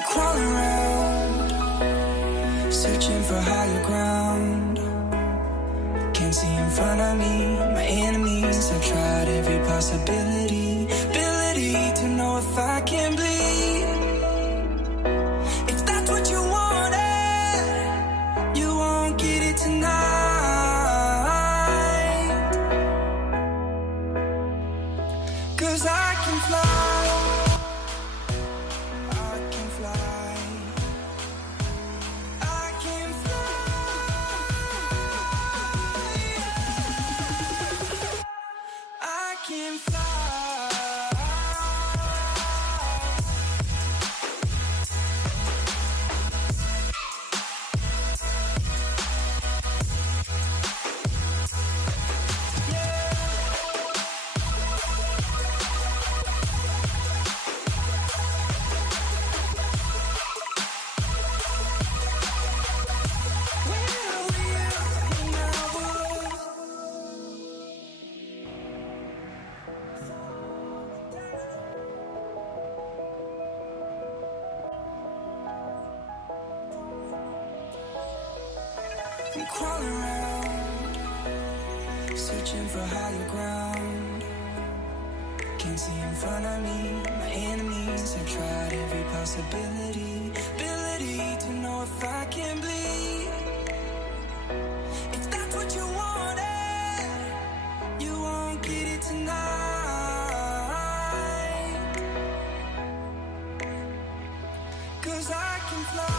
Crawling around, searching for higher ground. Can't see in front of me, my enemies. I've tried every possibility, ability to know if I can bleed. If that's what you wanted, you won't get it tonight. 'Cause I can fly. I'm crawling around, searching for higher ground. Can't see in front of me, my enemies. I've tried every possibility, ability to know if I can bleed. If that's what you wanted, you won't get it tonight. 'Cause I can fly.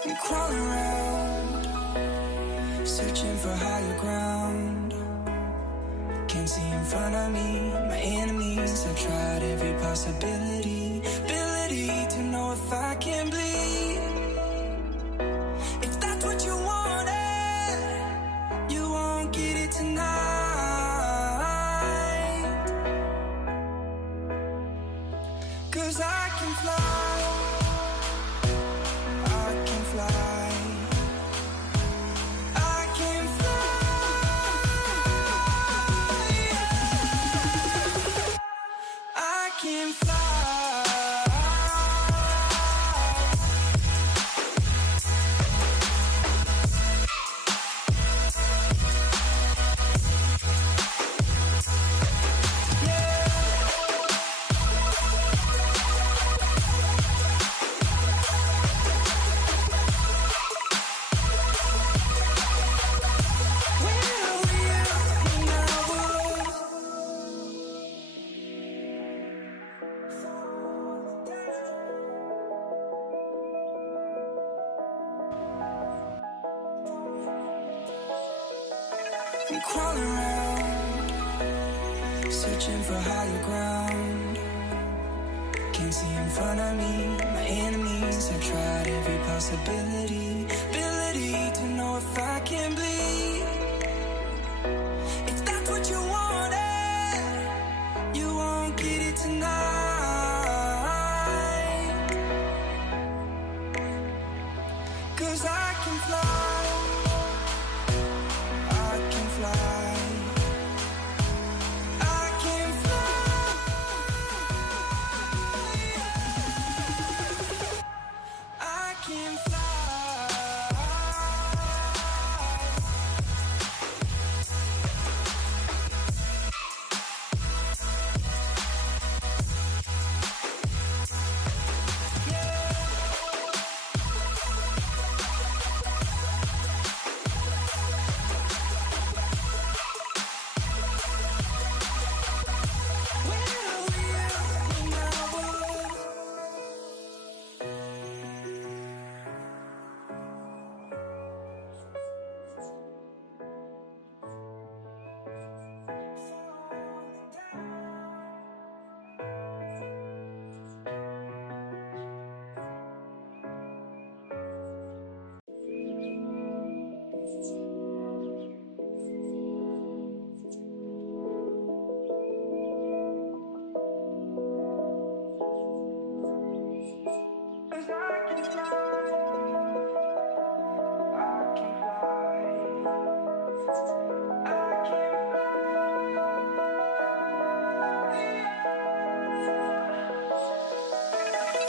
I'm crawling around, searching for higher ground. Can't see in front of me, my enemies. I've tried every possibility, ability to know if I can bleed. If that's what you wanted, you won't get it tonight. 'Cause I can fly. I'm crawling around, searching for higher ground. Can't see in front of me, my enemies. I've tried every possibility, ability to know if I can bleed. If that's what you wanted, you won't get it tonight. 'Cause I can fly.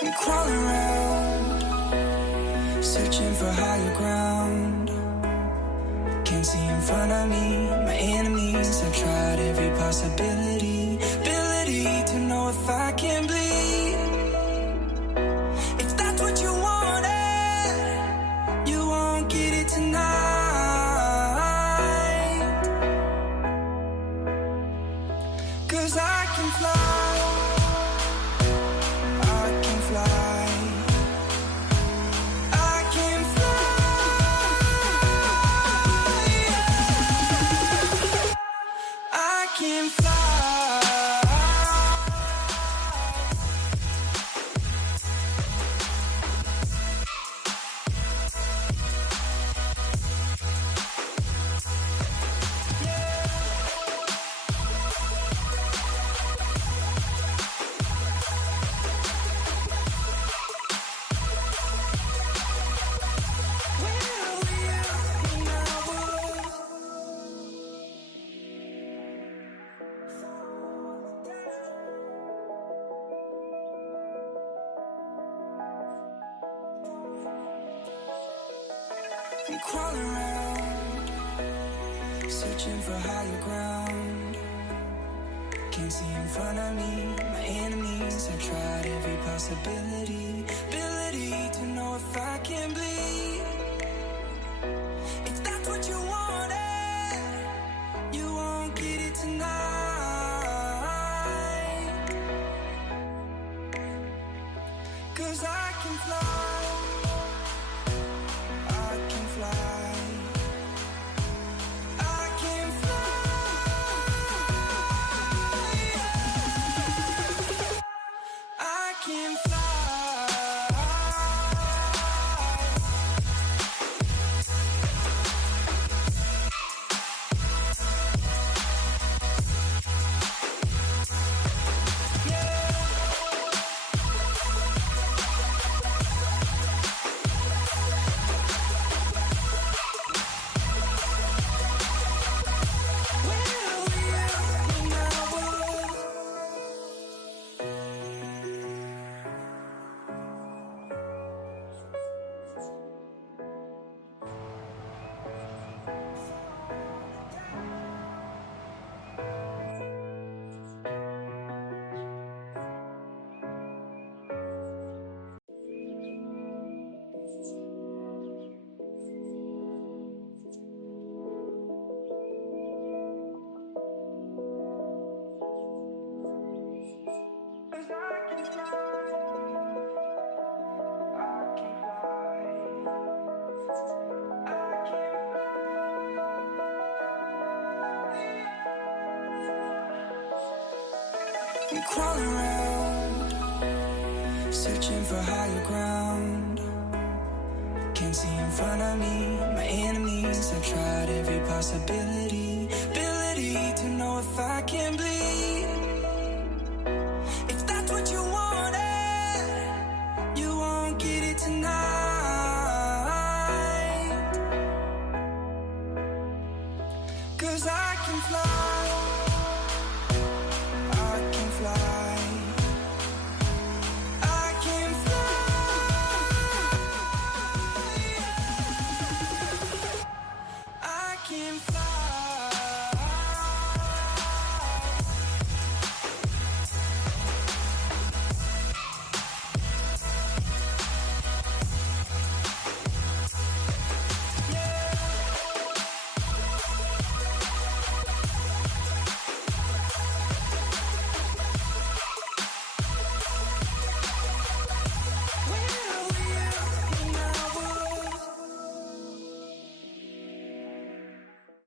I'm crawling around, searching for higher ground. Can't see in front of me, my enemies. I've tried every possibility, ability to know if I can bleed. If that's what you wanted, you won't get it tonight. 'Cause I can fly, I can fly, I can fly, I can fly. I'm crawling around, searching for higher ground. Can't see in front of me, my enemies. I've tried every possibility, ability to know if I can bleed. If that's what you wanted, you won't get it tonight. 'Cause I can fly, I can fly, I can fly, I can fly. I'm crawling around, searching for higher ground. Can't see in front of me, my enemies. I've tried every possibility, ability to know if I can bleed. If that's what you wanted, you won't get it tonight. 'Cause I can fly,